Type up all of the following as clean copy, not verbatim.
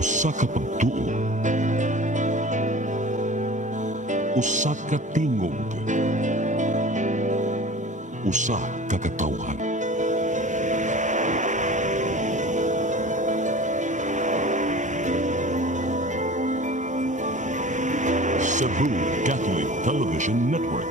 Usa ka pagtuo, usa ka tingog, usa ka katawhan. Cebu Catholic Television Network.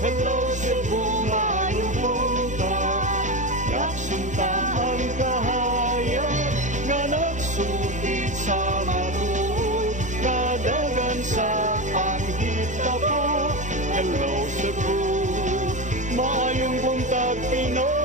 Hello Cebu, maayong buntag. Nagsunta ang kahayag nga nagsulid sa matuod, kadagan sa panghitabo. Hello Cebu, maayong buntag Pinoy.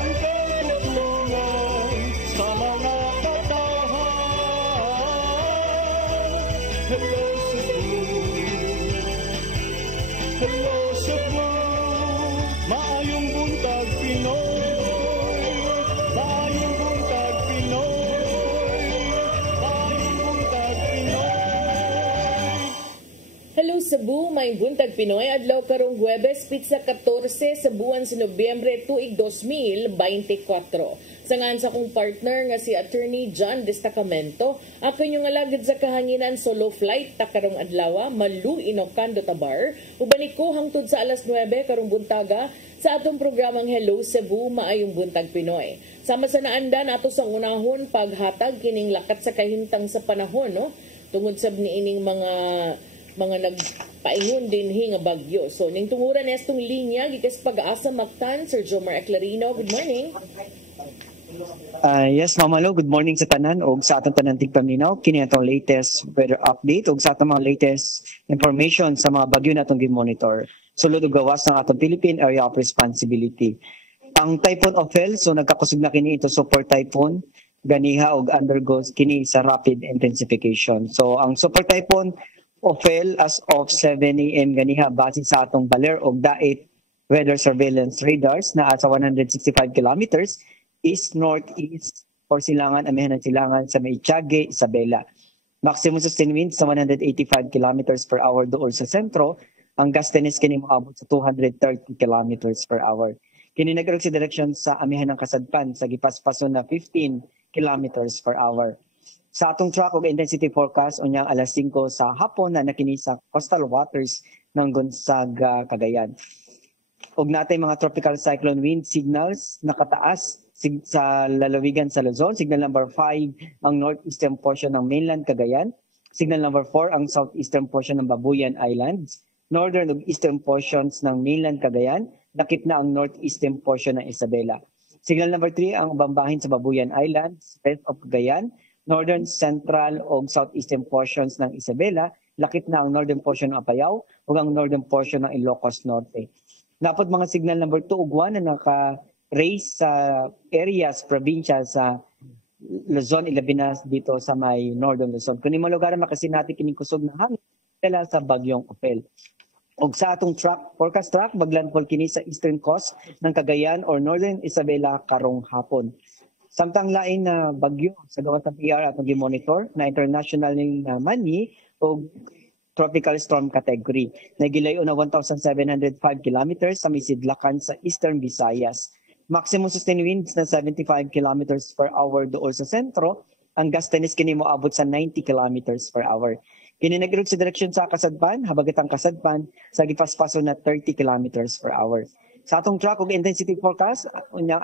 Ang pagtutulungan sa mga katawhan. Hello Cebu, hello Cebu, maayong buntag Pinoy. Maayong buntag Pinoy. Maayong buntag Pinoy. Hello Cebu, may buntag Pinoy, adlaw karong Huwebes, pizza 14 sa buwan sa Nobyembre tuig 2024. Sangan sa akong partner nga si Attorney John Destacamento, ako yung alagid sa kahanginan solo flight ta karong adlaw, Malu Inocando Tabar, uban ko hangtod sa alas 9 karong buntaga sa atong programang Hello Cebu, maayong buntag Pinoy. Sama sa naanda nato sa unahon paghatag kining lakat sa kahintang sa panahon, no? Tungod sab niining mga nagpaingon din nga bagyo. So, ning tunguran nestong linya, gikas pag-asa Mactan, Sir Jomar Eclarino. Good morning. Yes, Mama Lo, good morning sa tanan o sa atong tanan tigpaminaw. Kini atong latest weather update o sa atong mga latest information sa mga bagyo na atong gi-monitor. Sulod og gawas ng atong Philippine Area of Responsibility. Ang Typhoon Ophel, so nagkakusog na kini ito super typhoon, ganiha og undergoes kini sa rapid intensification. So ang super typhoon Ophel as of 7 a.m. ganiha base sa atong Baler og Daet weather surveillance radars na sa 165 kilometers east northeast or silangan amihan ng silangan sa may Tiague, Isabela. Maximum sustained winds sa 185 kilometers per hour doon sa sentro. Ang gastenes kini moabot sa 230 kilometers per hour. Kini nagrog sa direksyon sa amihan ng Kasadpan sa gipaspason na 15 kilometers per hour. Sa atong track og intensity forecast unyang alas 5 sa hapon na nakini sa coastal waters ng Gonzaga, Cagayan. Og natay mga tropical cyclone wind signals nakataas sa lalawigan sa Luzon. Signal number 5 ang northeastern portion ng mainland Cagayan. Signal number 4 ang southeastern portion ng Babuyan Islands. Northern ug eastern portions ng mainland Cagayan. Nakit na ang northeastern portion ng Isabela. Signal number 3 ang bambahin sa Babuyan Islands, west of Cagayan. Northern, central o southeastern portions ng Isabela, lakit na ang northern portion ng Apayao o ang northern portion ng Ilocos Norte. Napod mga signal number 2 ug 1 na naka-raise sa areas, probinsya sa Luzon, Ilabinas dito sa may northern Luzon. Kung mga lugar makasinati kining kusog na hangin dala sa bagyong Ophel. Og sa atong forecast track, maglandfall kini sa eastern coast ng Cagayan or northern Isabela karong hapon. Samtang lain na bagyo sa gawas ng PR atong gi-monitor na international ning Mani o tropical storm category. Nagilayo na 1,705 kilometers sa misidlakan sa Eastern Visayas. Maximum sustained winds na 75 kilometers per hour doon sa sentro. Ang gastenes kini moabot sa 90 kilometers per hour. Kini nagirog sa direksyon sa Kasadpan, habagatang Kasadpan sa gipaspaso na 30 kilometers per hour. Sa atong track og intensity forecast, unyang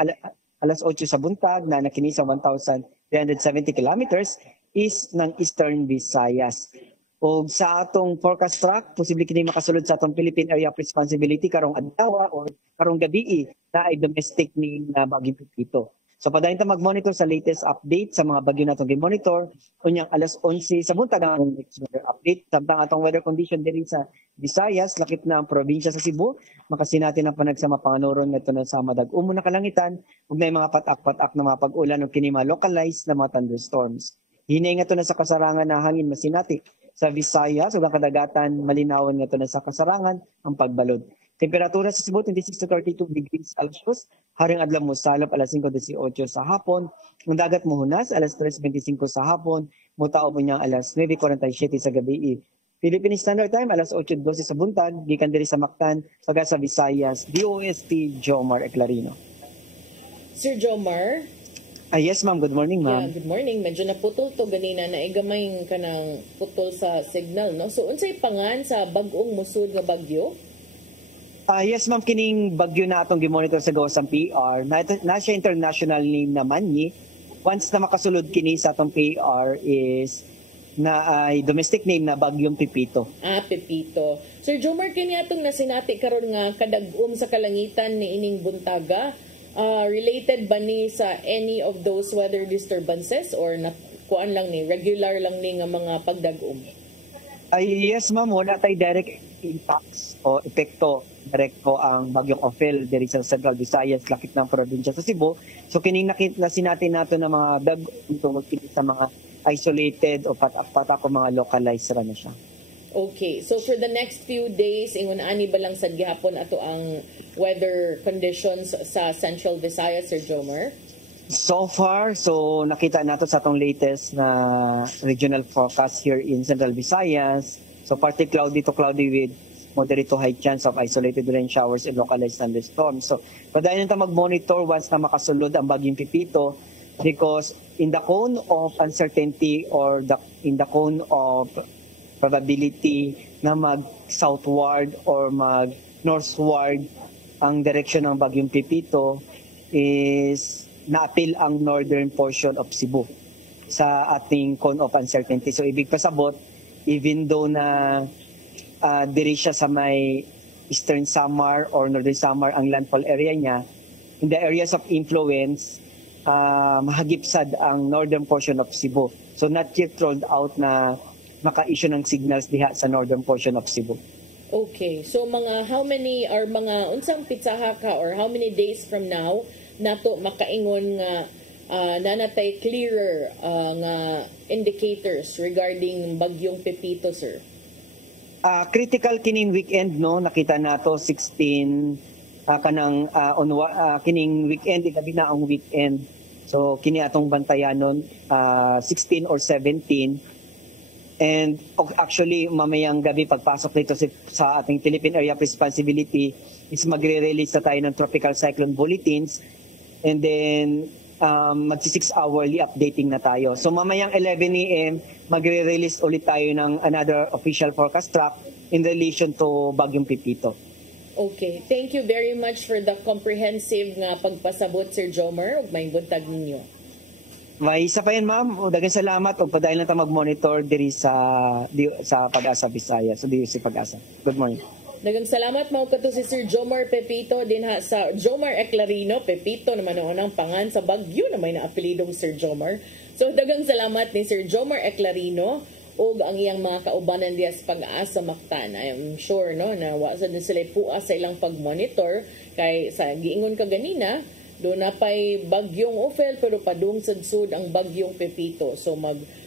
alas 8 sa buntag na nakini sa 1,370 kilometers east ng Eastern Visayas. O sa atong forecast track, posible kini makasulod sa atong Philippine Area of Responsibility karong adlaw o karong gabi na ay domestic ni bagyo Pipito. So padayon ta mag-monitor sa latest update sa mga bagyo natong gi-monitor unyang alas 11 sa buntag ang next weather update samtang atong weather condition diri sa Visayas lakip na ang probinsya sa Cebu makasinati ang panagsama panganuron ngadto na sa madag-umo na kalangitan ug may mga patak-patak na mga pag-ulan ug kini mga localized na mga thunderstorms. Hinay nga to na sa kasarangan na hangin masinati Sa Visayas, ug ang kadagatan malinawan nga na sa kasarangan ang pagbalod. Temperatura sa Cebu 26 to 32 degrees Celsius, haring adlaw mo salop alas 5:18 sa hapon, ang dagat mohunas alas 3:25 sa hapon, mutao po niya alas 9:47 sa gabi. Philippine Standard Time alas 8:12 sa buntag, gikan diri sa Mactan, paga sa Visayas, DOST Jomar Eclarino. Sir Jomar? Yes ma'am, good morning Yeah, ma'am. good morning. Medyo naputol to ganina na igamay ka ng putol sa signal, no? So, unsay pangan sa bag-ong musud nga bagyo? Yes ma'am, kining bagyo na atong gimonitor sa gawas ng PR, na siya international name naman ni. Once na makasulod kini sa atong PR is na ay domestic name na Bagyong Pipito. Pepito. Sir Jomar, kini atong nasinati karon nga kadag-om sa kalangitan ni ining buntaga. Related ba ni sa any of those weather disturbances or kuan lang ni, regular lang ni nga mga pagdag-om? Yes ma'am, wala tay direct impacts o epekto direkto ang Bagyong Ophel diri sa Central Visayas, lakip ng probinsya sa Cebu. So kining nasin natin ng mga dag-om tungkol sa mga isolated o patak-patak o mga localized ra na siya. Okay, so for the next few days, ingon ani ba lang sad gihapon ato ang weather conditions sa Central Visayas, Sir Jomar? So far, so nakita nato sa atong latest na regional forecast here in Central Visayas. So partly cloudy to cloudy with moderate to high chance of isolated rain showers and localized thunderstorms. So padayon ta mag-monitor once na makasulod ang Bagyong Pipito, because in the cone of uncertainty or in the cone of probability na mag-southward or mag-northward ang direction ng Bagyong Pipito is na-appeal ang northern portion of Cebu sa ating cone of uncertainty. So ibig pasabot, even though na diri siya sa may Eastern Samar or Northern Samar ang landfall area niya, in the areas of influence, mahagipsad ang northern portion of Cebu. So not yet rolled out na maka-issue ng signals diha sa northern portion of Cebu. Okay, so how many or mga unsang pitsaha ka or how many days from now nato makaingon nga nanatay clearer nga indicators regarding Bagyong Pepito, sir? Critical kining weekend, no, nakita nato 16 kining weekend, gabi na ang weekend. So kini atong bantayanon 16 or 17. And actually mamayang gabi pagpasok dito sa ating Philippine Area of Responsibility is magre-release na tayo ng tropical cyclone bulletins, and then magsi 6 hourly updating na tayo. So mamayang 11 AM magre-release ulit tayo ng another official forecast track in relation to Bagyong Pipito. Okay, thank you very much for the comprehensive nga pagpasabot, Sir Jomar, ug may buntag ninyo. May isa pa yan ma'am, daghan salamat o padayon lang ta mag-monitor diri sa Pag-asa Visayas. So diri sa Pag-asa. Good morning. Dagang salamat mao kadto si Sir Jomar Pepito dinha sa Jomar Eclarino. Pepito naman ang pangan sa Bagyo na may naapelidong Sir Jomar. So dagang salamat ni Sir Jomar Eclarino og ang iyang mga kaubanan diya sa Pag-asa Mactan. I am sure no na wa sad sila puas sa ilang pag-monitor kay sa giingon ka ganina do na pay Bagyong Ophel pero padung sadsud ang Bagyong Pepito. So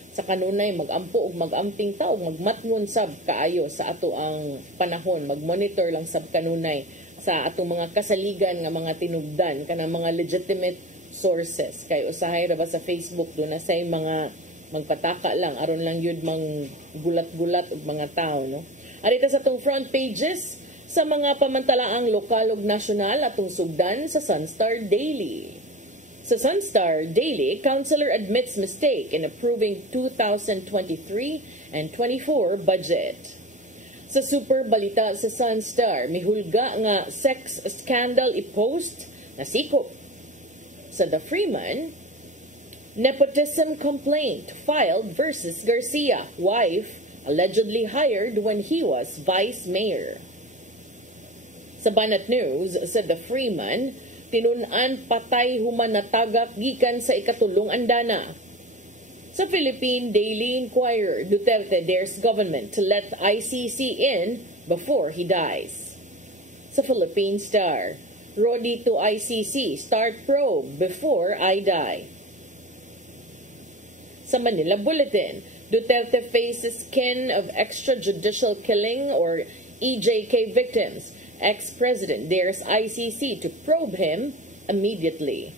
sa kanunay magampo ug magamping ta ug magmatngon sab kaayo sa ato ang panahon, magmonitor lang sab kanunay sa atong mga kasaligan nga mga tinubdan kanang mga legitimate sources kay usahay ra ba sa Facebook do na say mga magpataka lang aron lang yun mang gulat-gulat ug mga tao, no? Arita sa atong front pages sa mga pamantalaang lokal ug nasyonal atong sugdan sa Sunstar Daily. Sa Sunstar Daily, Councilor admits mistake in approving 2023 and 24 budget. Sa Super Balita sa Sunstar, mihulga nga sex scandal i-post na sikop. Sa The Freeman, nepotism complaint filed versus Garcia, wife allegedly hired when he was vice mayor. Sa Banat News, sa The Freeman, tinun-an patay human natagak gikan sa ikatulong andana. Sa Philippine Daily Inquirer, Duterte dares government to let ICC in before he dies. Sa Philippine Star, Rodi to ICC, start probe before I die. Sa Manila Bulletin, Duterte faces kin of extrajudicial killing or EJK victims. Ex-president dares ICC to probe him immediately.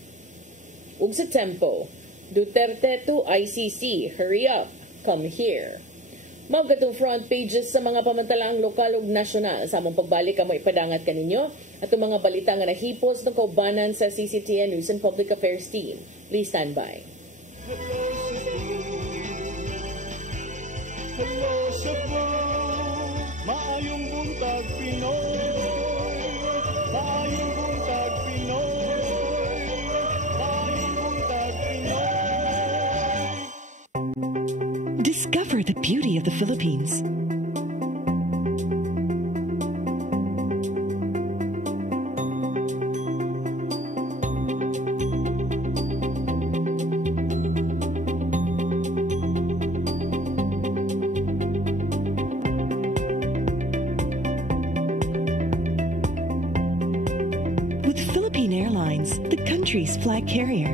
Ug sa tempo, Duterte to ICC, hurry up, come here. Mao gatong front pages sa mga pamantalaang lokal ug nasyonal. Sa among pagbalik amo ipadangat kaninyo at mga balita nga nahipos ng kaubanan sa CCTN News and Public Affairs team. Please stand by. Hello Cebu, maayong buntag Pinoy. Maayong buntag Pinoy. Maayong buntag Pinoy. Discover the beauty of the Philippines. With Philippine Airlines, the country's flag carrier.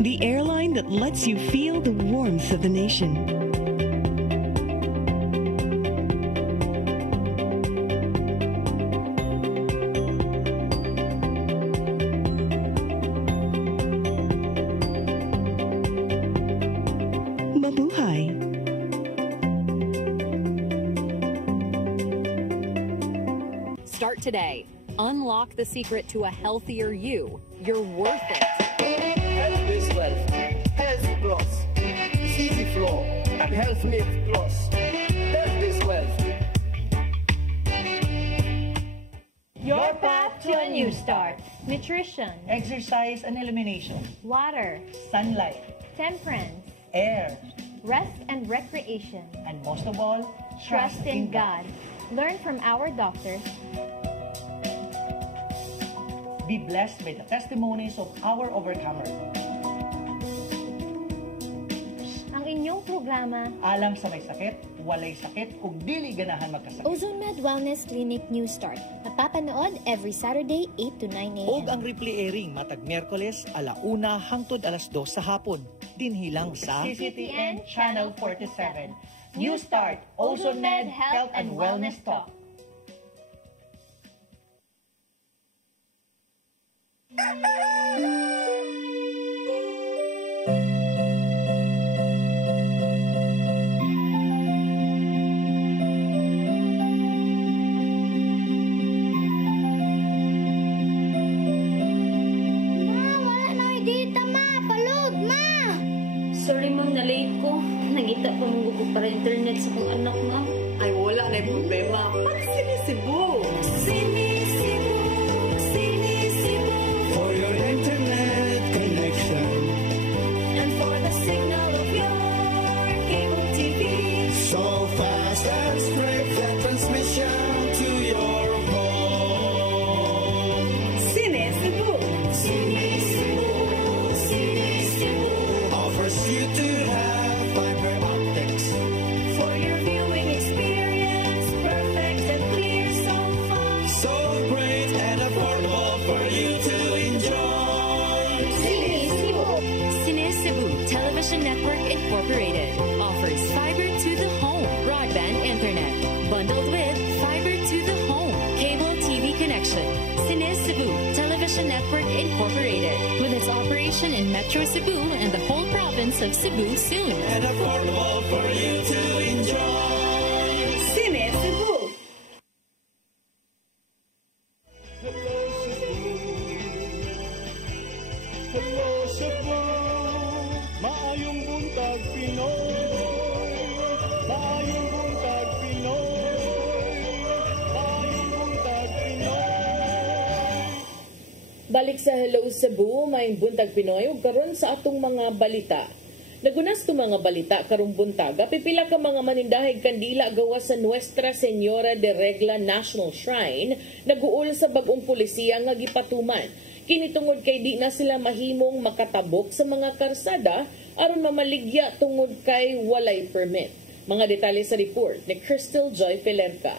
The airline that lets you feel the warmth of the nation. Mabuhay! Start today. Unlock the secret to a healthier you. You're worth it. Health is wealth. Health Plus. Easy Flow and Health Lift Plus. Health is wealth. Your path to a new start. Nutrition, Exercise and elimination, water, sunlight, temperance, air, rest and recreation. and most of all, Trust in God. Learn from our doctors. Be blessed by the testimonies of our overcomers. Ang inyong programa, Alam sa may sakit, walay sakit, ug dili ganahan magkasakit. Ozone Med Wellness Clinic New Start. Napapanood every Saturday 8 to 9 a.m. Og ang replay airing matag Miyerkules 1:00 hangtod 2:00 sa hapon. Dinhilang sa CCTN Channel 47. New Start, Ozone Med Health and Wellness Talk. Sorry ma'am, na-late ko. Nangita ko nung gusto para internet sa kong anak ma'am. Ay, wala na yung problema. Pag-sinisibu! Sinisibu, sinisibu. For your internet connection. And for the signal of your cable TV. So fast and straight that transmission to your home. Sinisibu! Sinisibu, sinisibu. Offers you to have fiber optics. For your viewing experience, perfect and clear so far. So great and affordable for you to enjoy. Cine Cebu Television Network Incorporated offers fiber to the home broadband internet bundled with fiber to the home cable TV connection. Cine Cebu Television Network Incorporated with its operation in Metro Cebu and the whole province of Cebu soon. And affordable for you to enjoy. Sinisibu! Hello Cebu, hello Cebu, maayong buntag Pinoy, maayong buntag Pinoy, maayong buntag Pinoy. Balik sa Hello Cebu, may buntag Pinoy ug karon sa atong mga balita. Nagunas to mga balita karong buntag, pipila ka mga manindahig kandila gawas sa Nuestra Señora de Regla National Shrine naguol sa bag-ong pulisiya nga gipatuman. Kini tungod kay di na sila mahimong makatabok sa mga karsada aron mamaligya tungod kay walay permit. Mga detalye sa report ni Crystal Joy Pelerca.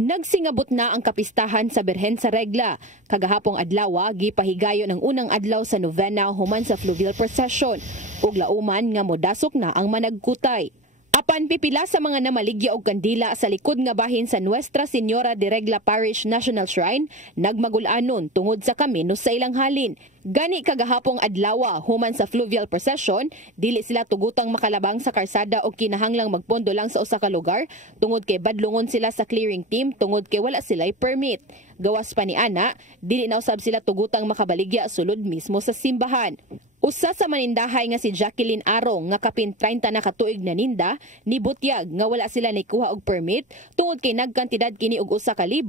Nagsingabot na ang kapistahan sa Birhen sa Regla. Kagahapong adlaw gipahigayon ang unang adlaw sa novena human sa fluvial procession. Ug lauman nga modasok na ang managkutay. Apan pipila sa mga namaligya og kandila sa likod nga bahin sa Nuestra Señora de Regla Parish National Shrine, nagmagul-anon tungod sa kamino sa ilang halin. Gani kagahapong adlaw human sa fluvial procession, dili sila tugutang makalabang sa karsada o kinahanglang magpondo lang sa usa ka lugar tungod kay badlungon sila sa clearing team tungod kay wala sila'y permit. Gawas pa ni ana, dili na usab sila tugutang makabaligya sulod mismo sa simbahan. Usa sa manindahay nga si Jacqueline Arong nga kapin 30 na katuig na ninda, nibutyag nga wala sila nikuha og permit tungod kay nagkantidad kini og 1,000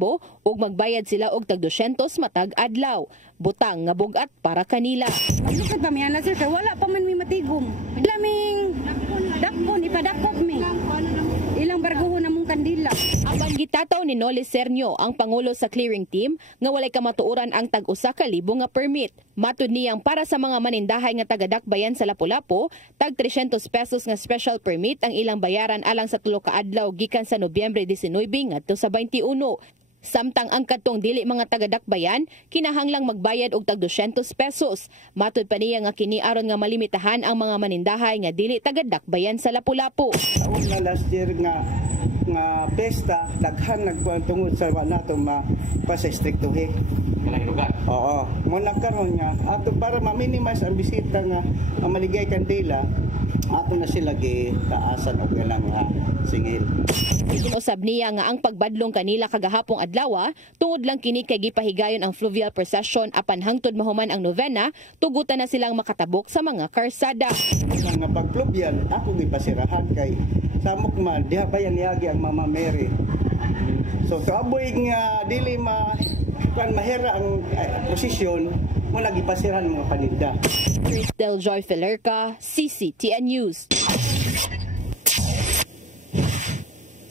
ug magbayad sila og tag 200 matag adlaw. Butang nga bugat para kanila. Maglukad pa miyan na sir kay wala pa man mi matigom. Laming dakpon ipadakop mi. Ilang barguhon namong kandila. Apan gitataw ni Noli Cernio ang pangulo sa clearing team nga walay kamatuoran ang tag 1,000 nga permit. Matud niyang para sa mga manindahay nga taga-dakbayan sa Lapu-Lapu, tag 300 pesos nga special permit ang ilang bayaran alang sa 3 ka adlaw gikan sa Nobyembre 19 ngadto sa 21. Samtang ang kadtong dili mga taga-dakbayan kinahanglang magbayad og tag 200 pesos. Matud pa niya nga kini aron nga malimitahan ang mga manindahay nga dili taga-dakbayan sa Lapu-Lapu. Taon na last year nga pesta daghan nagkuan tungod sa nato mapasa-striktuhe. Kanang lugar. Oo, mo nagkaroon nga ato para ma-minimize ang bisita nga maligay kandila. Ato na sila gitaasan og ilang singil. Usab niya nga ang pagbadlong kanila kagahapong adlaw tungod lang kini kay gipahigayon ang fluvial procession apan hangtod mahuman ang novena, tugutan na silang makatabok sa mga karsada. Nga pag-fluvial ako gipasirahan kay samok man diha bayan niagi ang Mama Mary. So kaboy nga dili mahera ang prosesyon mo nagipasiran mga paninda. Cristel Joy Felerca, CCTN News.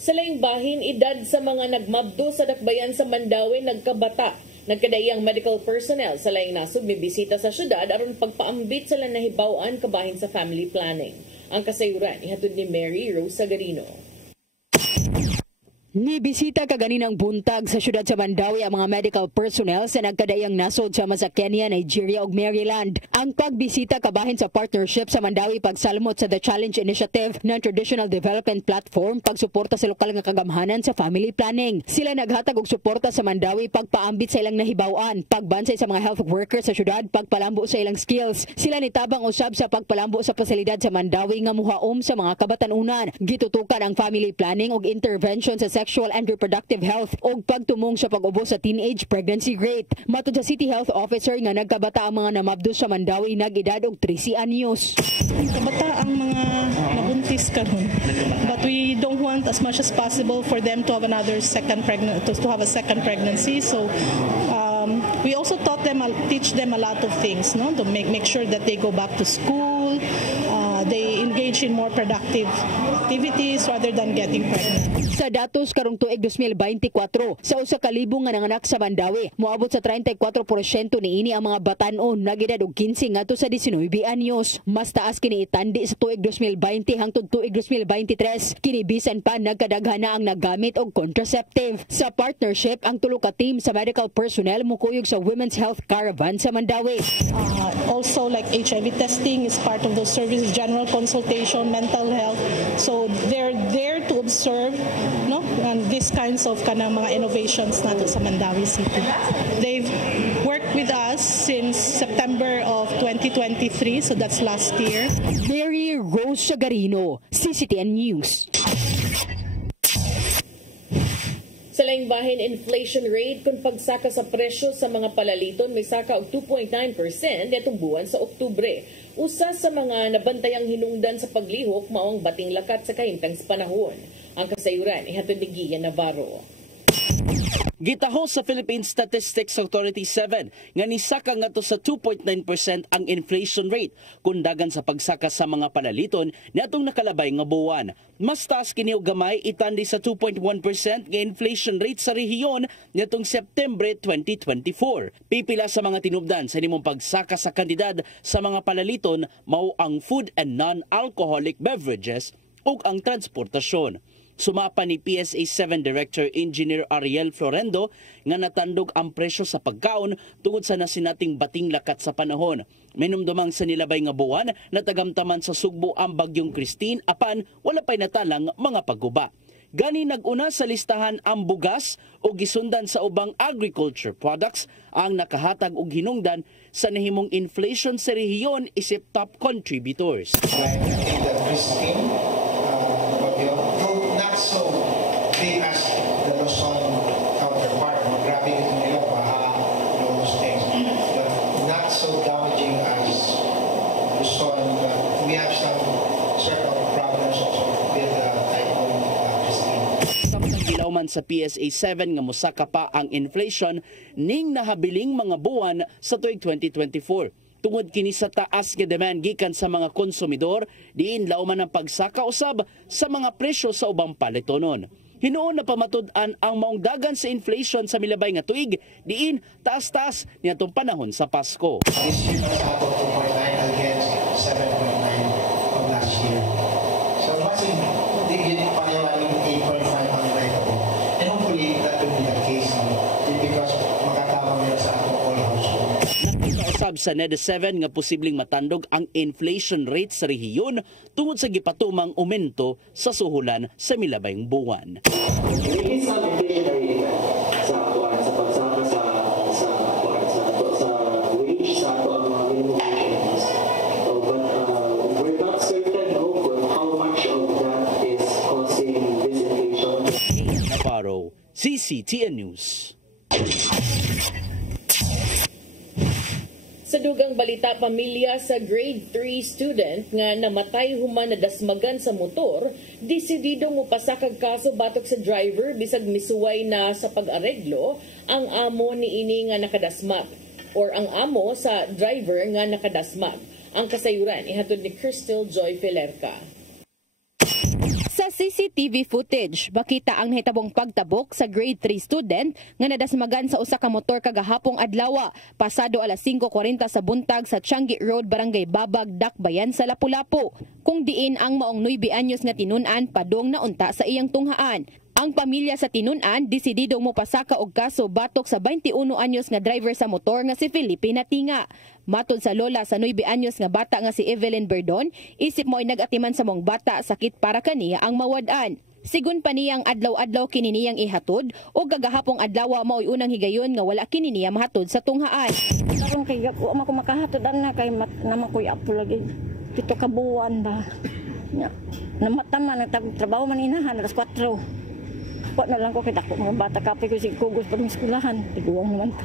Sa layong bahin, edad sa mga nagmabdo sa dakbayan sa Mandawi nagkabata. Nagkadayang medical personnel sa layong nasod may bisita sa syudad aron pagpaambit sa nahibaw-an kabahin sa family planning. Ang kasayuran ihatod ni Mary Rose Sagarino. Nibisita kaganinang buntag sa syudad sa Mandawi ang mga medical personnel sa nagkadayang nasod sama sa Kenya, Nigeria ug Maryland. Ang pagbisita kabahin sa partnership sa Mandawi pagsalmot sa The Challenge Initiative ng Traditional Development Platform pagsuporta sa lokal nga kagamhanan sa family planning. Sila naghatag og suporta sa Mandawi pagpaambit sa ilang nahibaw-an, pagbansay sa mga health workers sa syudad, pagpalambo sa ilang skills. Sila nitabang usab sa pagpalambo sa pasilidad sa Mandawi nga muhaom sa mga kabatanunan. Gitutukan ang family planning ug intervention sa sexual and reproductive health ug pagtumong sa pag-ubos sa teenage pregnancy rate. Matud sa City Health Officer nga nagkabata ang mga namabdo sa Mandawi nag-edad og 13 anyos. Kabata ang mga nabuntis karon. But we don't want as much as possible for them to have another second pregnancy. So we also teach them a lot of things, no, to make sure that they go back to school. They engage in more productive activities rather than getting pregnant. Sa datos karong tuig 2024, sa usa ka libo nga nanganak sa Mandawi, moabot sa 34% niini ang mga batan-on nagedad og 15 ngadto sa 19 anyos. Mas taas kini itandi sa tuig 2020 hangtod tuig 2023. Kini bisan pa nagkadaghan na ang naggamit og contraceptive. Sa partnership, ang tulo ka team sa medical personnel mukuyog sa Women's Health Caravan sa Mandawi. Also like HIV testing is part of those services, general consultation, mental health. So they're there to observe, no, and these kinds of mga innovations nato sa Mandawi City. They've worked with us since September of 2023, so that's last year. Mary Rose Sagarino, CCTN News. Sa laing bahin, inflation rate kung pagsaka sa presyo sa mga palaliton may saka og 2.9% netong buwan sa Oktubre. Usa sa mga nabantayang hinungdan sa paglihok maong bating lakat sa kahimtang panahon. Ang kasayuran ihatod ni Gian Navarro. Gitaho sa Philippine Statistics Authority 7 nga nisaka ngadto sa 2.9% ang inflation rate kun dagan sa pagsaka sa mga palaliton niadtong nakalabay nga buwan. Mas taas kini og gamay itandi sa 2.1% nga inflation rate sa rehiyon niadtong September 2024. Pipila sa mga tinubdan sa nimong pagsaka sa kantidad sa mga palaliton mao ang food and non-alcoholic beverages ug ang transportasyon. Sumapa ni PSA 7 Director Engineer Ariel Florendo nga natandog ang presyo sa pagkaon tungod sa nasinating bating lakat sa panahon. Minumdumang sa nilabay nga buwan na tagamtaman sa Sugbo ang bagyong Christine apan wala pay natalang mga pagguba. Gani naguna sa listahan ang bugas o gisundan sa ubang agriculture products ang nakahatag og hinungdan sa nahimong inflation sa rehiyon isip top contributors. Not so big as the Luzon counterpart. Grabe ito nila, baha, those things. But not so damaging as Luzon. But we have some sort of problems also with Typhoon Christine. Samtang gilawman sa PSA 7 nga mosaka pa ang inflation ning nahabiling mga buwan sa tuig 2024. Tungod kini sa taas nga demand gikan sa mga konsumidor, diin lauman ang pagsaka usab sa mga presyo sa ubang palitonon. Hinuon na pamatud-an ang maong dagan sa inflation sa milabay nga tuig, diin taas-taas niadtong panahon sa Pasko. This year was up 2.9 against 7.9 of last year. So masing digit pa nila yung 8.5 ang rate. And hopefully that will be the case because makatawag nila sa all household. Nakikausab sa NEDA 7 nga posibleng matandog ang inflation rate sa rehiyon tungod sa gipatumang aumento sa suhulan sa milabayng buwan. Navarro, CCTN News. Sa dugang balita, pamilya sa grade 3 student nga namatay human na dasmagan sa motor, desididong mupasakag kaso batok sa driver bisag misuway na sa pag-areglo ang amo ni ini nga nakadasmag or ang amo sa driver nga nakadasmag. Ang kasayuran ihatod ni Crystal Joy Filerca. Sa CCTV footage, makita ang nahitabong pagtabok sa grade 3 student nga nadasmagan sa usa ka motor kagahapong adlaw pasado alas 5:40 sa buntag sa Changi Road, Barangay Babag, Dakbayan sa Lapu-Lapu. Kung diin ang maong 9 anyos nga tinun-an padong naunta sa iyang tunghaan. Ang pamilya sa tinun-an desidido mo pasaka og kaso batok sa 21 anyos nga driver sa motor nga si Felipe Natinga. Matod sa lola sa 9 anyos nga bata nga si Evelyn Berdon, isip mo'y nagatiman sa mong bata sakit para kaniya ang mawad-an. Sigun pa niyang adlaw-adlaw kini niyang ihatod o gagahapong adlaw mao'y unang higayon nga wala kini niya mahatod sa tunghaan. Karon kay wa man ko makahatod na kay naman ko apo lagi. Pito ka buwan ba. Namatama nagtrabaho man inahan alas 4. Wa na lang ko kay dako mga bata kapoy ko sig kugos pag eskwelahan. Tiguwang naman to.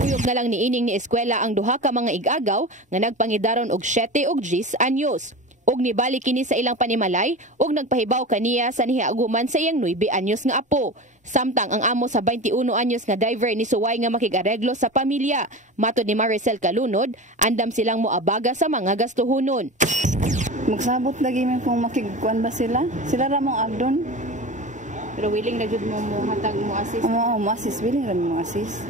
Uyog na lang ni ining ni eskwela ang duha ka mga igagaw nga nagpangidaron og 7 ug 10 anyos. Og nibalik kini sa ilang panimalay og nagpahibaw kaniya sa nihiaguman sa iyang 9 anyos nga apo. Samtang ang amo sa 21 anyos nga driver ni suway nga makigareglo sa pamilya. Matod ni Maricel Kalunod, andam silang moabaga sa mga gastuhonon. Magsabot lagi man kung makigkuan ba sila? Sila ra mong agdon. Pero willing na jud mo hatag mo assist. Oo, mo assist willing ra mo assist.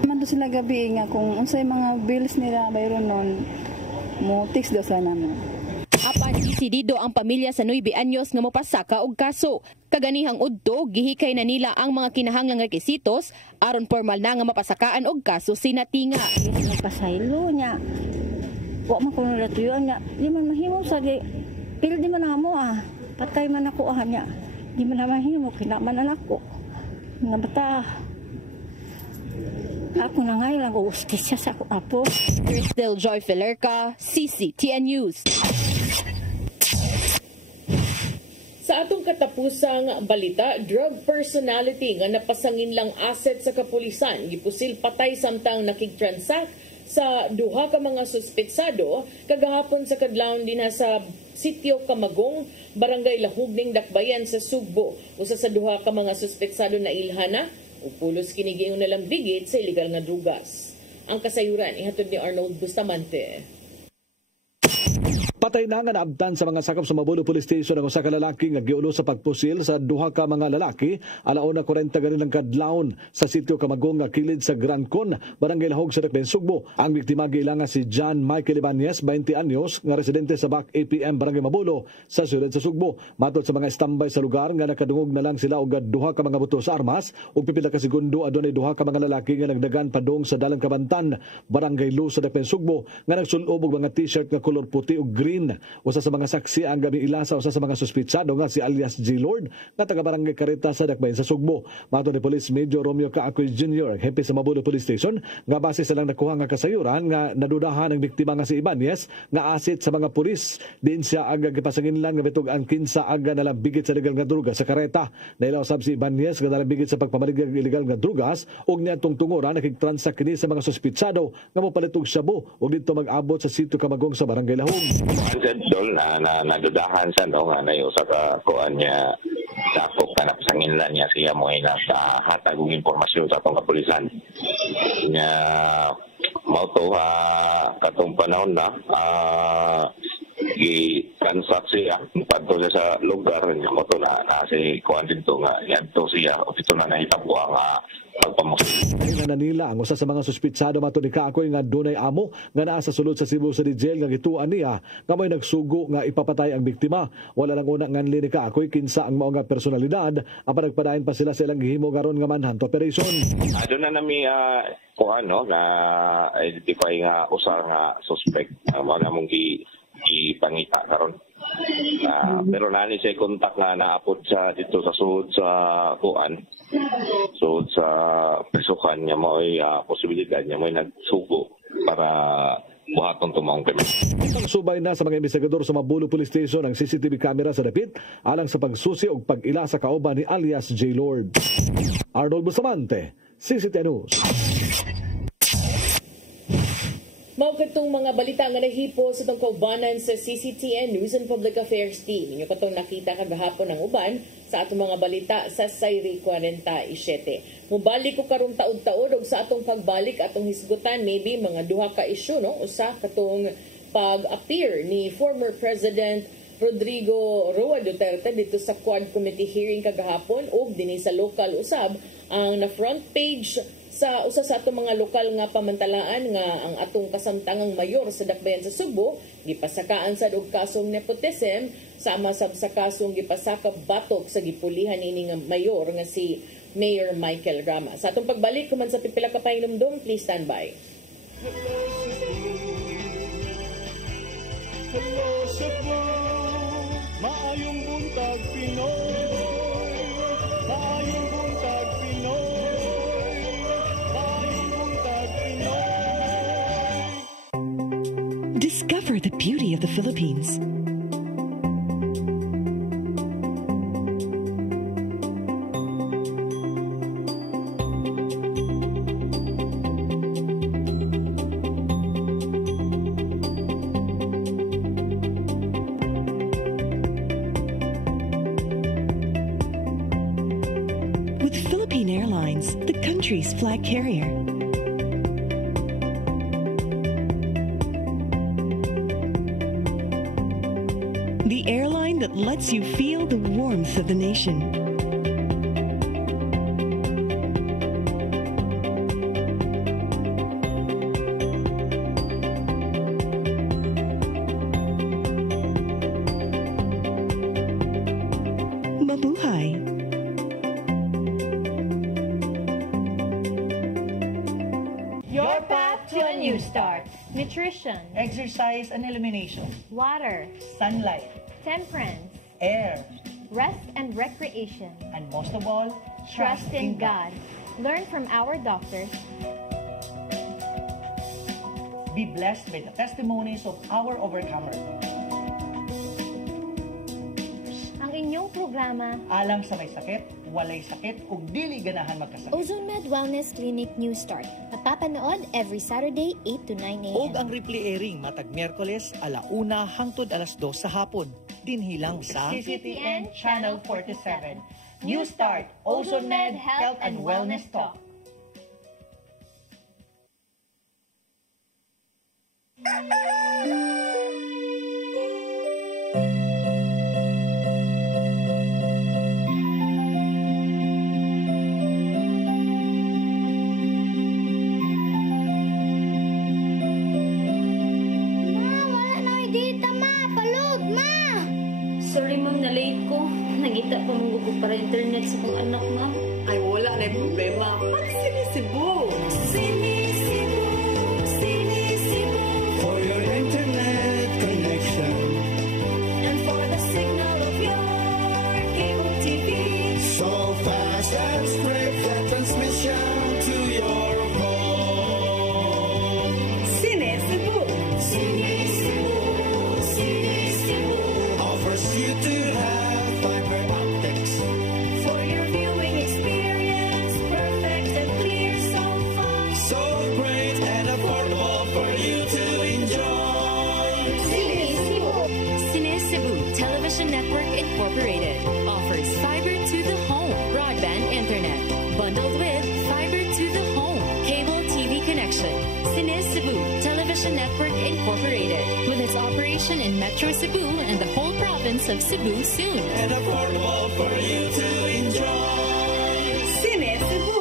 Man sila gabi nga kung unsay mga bills nila bayron non mo text daw sana mo. Apan desidido ang pamilya sa 9 anyos nga mopasaka og kaso. Kaganihang udto gihikay na nila ang mga kinahanglang requisitos aron formal na nga mapasakaan og kaso si Natinga. Nagpasaylo niya. Wa man kuno ratuyon niya. Di man mahimo sa di pil di man amo patay man ako niya. Di man mahimo kinaman anak ko. Nga bata. Ako na ngayon lang ustisya sa ako apo. Crystal Joy Filerca, CCTN News. Sa atong katapusang balita, drug personality nga napasangin lang asset sa kapulisan, gipusil patay samtang nakig-transact sa duha ka mga suspetsado kagahapon sa kadlawon dinha sa Sitio Camagong, Barangay Lahugning, Dakbayan sa Sugbo. Usa sa duha ka mga suspetsado na ilhana ug pulos kini giingon na lang bigit sa illegal nga drugas. Ang kasayuran ihatod ni Arnold Bustamante. Patay na nga naabtan sa mga sakop sa Mabulo Police Station ang usa ka lalaki nga giulo sa pagpusil sa duha ka mga lalaki alauna 40 ganilang kadlawon sa sitio Kamagong nga kilid sa Gran Con, Barangay Lahog sa Dakbayan, Sugbo. Ang biktima giilanga si John Michael Ibanez, 20 anyos, nga residente sa Bac APM Barangay Mabulo sa siyudad sa Sugbo. Matod sa mga standby sa lugar nga nakadungog na lang sila og duha ka mga buto sa armas ug pipila ka segundo adunay duha ka mga lalaki nga nagdagan padung sa Dalan Kabantan, Barangay Lu sa Dakbayan, Sugbo nga nagsulob og mga t-shirt nga kolor puti ug green. Usa sa mga saksi ang gabi ilasa usa sa mga suspitsado nga si alias G. Lord nga taga Barangay Carita sa Dakbayan sa Sugbo. Matod ni Police Major Romeo Kaakoy Jr., hepe sa Mabulo Police Station, nga base sa lang nakuha nga kasayuran nga nadudahan ang biktima nga si Ibanez nga asit sa mga pulis. Din siya aga gipasanginlan nga bitog ang kinsa aga nalambigit sa legal nga drugas sa kareta. Nailaw sab si Ibanez nga nalambigit sa pagpamaligya ng illegal nga drugas ug niadtong tunguran nakigtransak kini sa mga suspitsado nga mopalitog shabu ug didto mag-abot sa sitio Kamagong sa Barangay Lahog. Dol na nadudahan sa no nga nayo sa kuan niya sakop kanap sanginlan niya siya mo ina sa hatag og impormasyon sa atong kapulisan nya mauto katong panahon na i-transact siya padto siya sa lugar nga moto na si kuan dito nga yadto siya o dito na nahitabo ang pagpamusin. Nila ang usa sa mga suspitsado matod ni Kaakoy nga dunay amo nga naa sa sulod sa Cebu City Jail nga gituan niya nga may nagsugo nga ipapatay ang biktima. Wala lang una nganli ni Kaakoy kinsa ang mao nga personalidad apan nagpadayon pa sila sa ilang gihimo garon nga manhunt operation. Aduna nami kuan no na identify nga usa nga suspect mo na mong ipangita karon. Pero nani siya kontak nga naapod sa dito sa sud sa kuan. So sa pesukan niya mo ay posibilidad niya mo ay nagsugo para buhaton tumong kami. Subay na sa mga investigador sa Mabulo Police Station ang CCTV camera sa dapit alang sa pagsusi og pag-ila sa kauban ni alias J. Lord. Arnold Bustamante, CCTV News. Mao katong mga balita nga nahipo sa tong kaubanan sa CCTN News and Public Affairs Team. Inyo katong nakita kagahapon ang uban sa atong mga balita sa Sayri 47. Mubalik ko karong taud-taud og sa atong pagbalik atong hisgutan maybe mga duha ka issue no, usa katong pag-appear ni former President Rodrigo Roa Duterte dito sa Quad Committee hearing kagahapon ug dinhi sa local usab ang na front page sa usa sa atong mga lokal nga pamantalaan nga ang atong kasamtangang mayor sa Dakbayan sa Subo gipasakaan sad og kasong nepotism sama sab sa kasong gipasakop batok sa gipulihan ini nga mayor nga si Mayor Michael Rama. Sa atong pagbalik kuman sa pipila ka pahinumdom, please stand by. Hello Cebu, maayong buntag Pinoy, maayong buntag Pinoy. Discover the beauty of the Philippines. With Philippine Airlines, the country's flag carrier. The airline that lets you feel the warmth of the nation. Mabuhay. Your path to a new start. Nutrition. Exercise and elimination. Water. Sunlight. Temperance. Air. Rest and recreation. And most of all, Trust in God. Learn from our doctors. Be blessed by the testimonies of our overcomers. Ang inyong programa, Alang sa may sakit, walay sakit, ug dili ganahan magkasakit. Ozone Med Wellness Clinic New Start. Mapapanood every Saturday, 8 to 9 a.m. Ug ang replay airing matag Miyerkules, 1:00 hangtod 2:00 sa hapon. Dinhilang sa CCTN Channel 47. New Start, Ozone Med Health and Wellness Talk. pa mong para internet sa kong anak, ma'am. Ay, wala na problema. Pag-Sinisibu. Sinisibu, Sinisibu. For your internet connection. And for the signal of your cable TV. So fast and straight the transmission to your home. Sinisibu. Sinisibu, Sinisibu. Offers you to have fiber optics. For your viewing experience, perfect and clear so far. So great and affordable for you to enjoy. Sinisibu. Sinisibu Television Network Incorporated offers fiber to the home broadband internet bundled with fiber to the home cable TV connection. Sinisibu Television Network Incorporated with its operation in Metro Cebu and the whole province of Cebu soon. And affordable for you to enjoy. Sinisibu.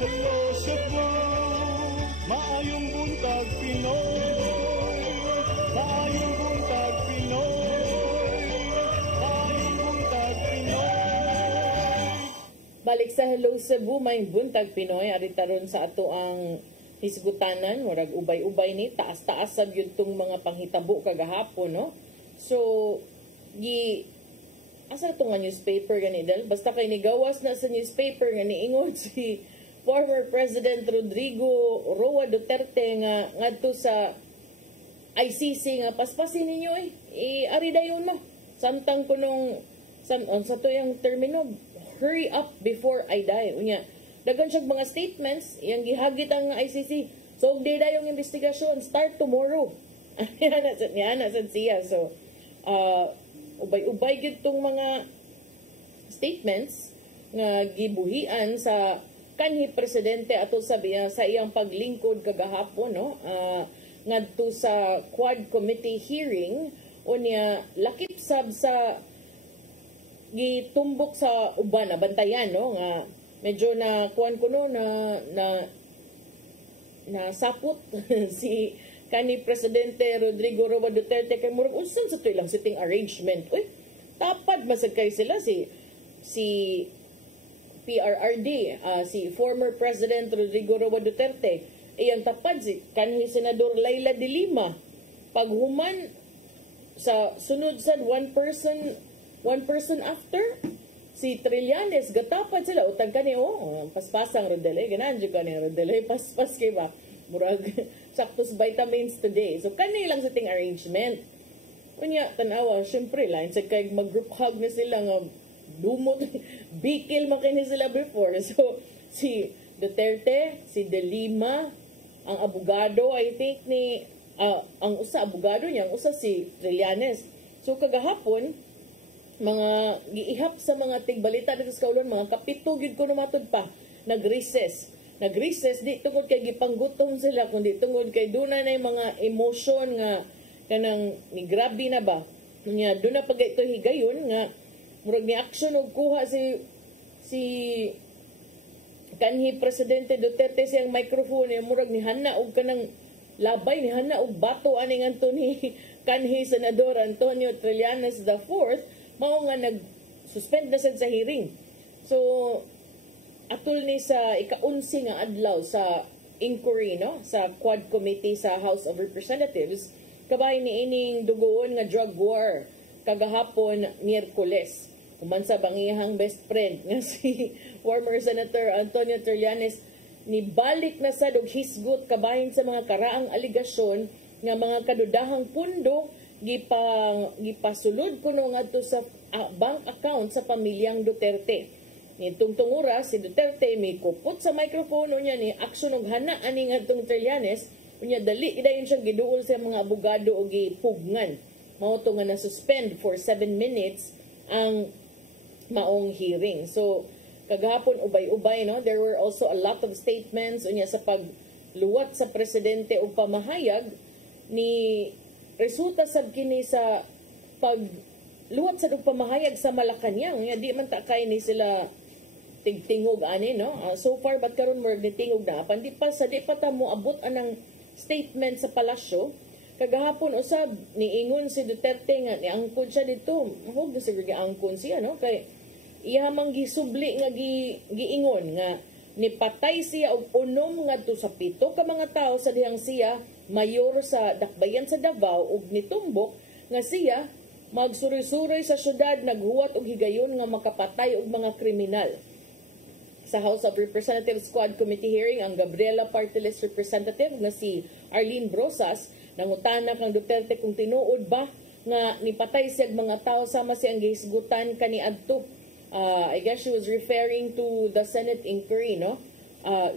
Hello Cebu, maayong buntag Pinoy. Maayong buntag Pinoy. Maayong buntag Pinoy. Balik sa Hello Cebu, may buntag Pinoy. Arita ron sa ato ang hisgutanan. Murag ubay-ubay ni. Taas-taas sab yun tong mga panghitabo kagahapon, no? So, asa ito nga newspaper ganidal? Basta kay nigawas na sa newspaper nga niingon si former President Rodrigo Roa Duterte nga ngadto sa ICC nga paspasin ninyo ari dayon mo. Samtang kunong sa to yung termino, hurry up before I die. Unya, dagan siya mga statements, yang gihagit ang ICC. So, di dayong investigasyon, start tomorrow. Yan na sa siya. So, ubay-ubay gyud tong mga statements nga gibuhian sa kanhi presidente ato sa iyang paglingkod kagahapon, no? Ngadto sa Quad Committee hearing unya lakip sab sa gitumbok sa uban na bantayan, no, nga medyo na kuan kuno na sapot si kani Presidente Rodrigo Roa Duterte kay murag unsan sa to ilang sitting arrangement. Uy, tapad masag kay sila si PRRD, si former President Rodrigo Roa Duterte, iyang tapad si kanhi Senador Laila de Lima. Paghuman sa sunod sad one person after si Trillanes gatapat sila utang kani paspasang rodele ganan jud kani rodele paspas kay ba murag saktos vitamins today. So kani lang sa ting arrangement. Unya tanawa syempre lain sa kay mag-group hug na sila nga dumot bikil man kini sila before. So si Duterte, si De Lima, ang abogado I think ni ang usa abogado niya, ang usa si Trillanes. So kagahapon mga giihap sa mga tigbalita dito sa kaulon, mga kapito gyud ko namatod pa nag-recess di tungod kay gipanggutom sila kundi tungod kay duna na mga emotion nga kanang ni grabe na ba nya duna pag ito higayon nga murag ni action og kuha si kanhi Presidente Duterte siyang microphone murag ni hana og kanang labay ni hana og bato aning Anthony kanhi Senador Antonio Trillanes IV mao nga nag-suspend na sad sa hearing. So atol ni sa ika-11 nga adlaw sa inquiry no sa Quad Committee sa House of Representatives kabay ni ining dugoon nga drug war kagahapon Miyerkules. Kumansa bang iyang best friend nga si former Senator Antonio Trillanes nibalik na sad og hisgot kabahin sa mga karaang aligasyon nga mga kadudahang pundo gipasulod kuno ngadto sa bank account sa pamilyang Duterte. Nitong tungura si Duterte may kupot sa microphone unya ni aksyon og hana ani ngadtong Trillanes unya dali dayon siyang giduol sa mga abogado og gipugnan. Mao to nga na suspend for 7 minutes ang maong hearing. So kagahapon ubay-ubay no, there were also a lot of statements unya sa pagluwat sa presidente og pamahayag ni resulta sab kini sa pagluwat sa og pamahayag sa Malacañang nga di man ta kay ni sila tingog ani no. So far but karon more tingog na apan di pa ta mo abot anang statement sa palasyo. Kagahapon usab niingon si Duterte nga niangkon siya dito. Hug sa giangkon siya no kay iya mang gisubli nga giingon nga nipatay siya og unom ngadto sa 7 ka mga tawo sa dihang siya mayor sa dakbayan sa Davao ug nitumbok nga siya magsuroy-suroy sa syudad naghuwat og higayon nga makapatay og mga kriminal. Sa House of Representatives Quad Committee hearing ang Gabriela Party List representative nga si Arlene Brosas nangutana kang Duterte kung tinuod ba nga nipatay siya mga tawo sama siyang gihisgutan kaniadto. I guess she was referring to the Senate inquiry, no?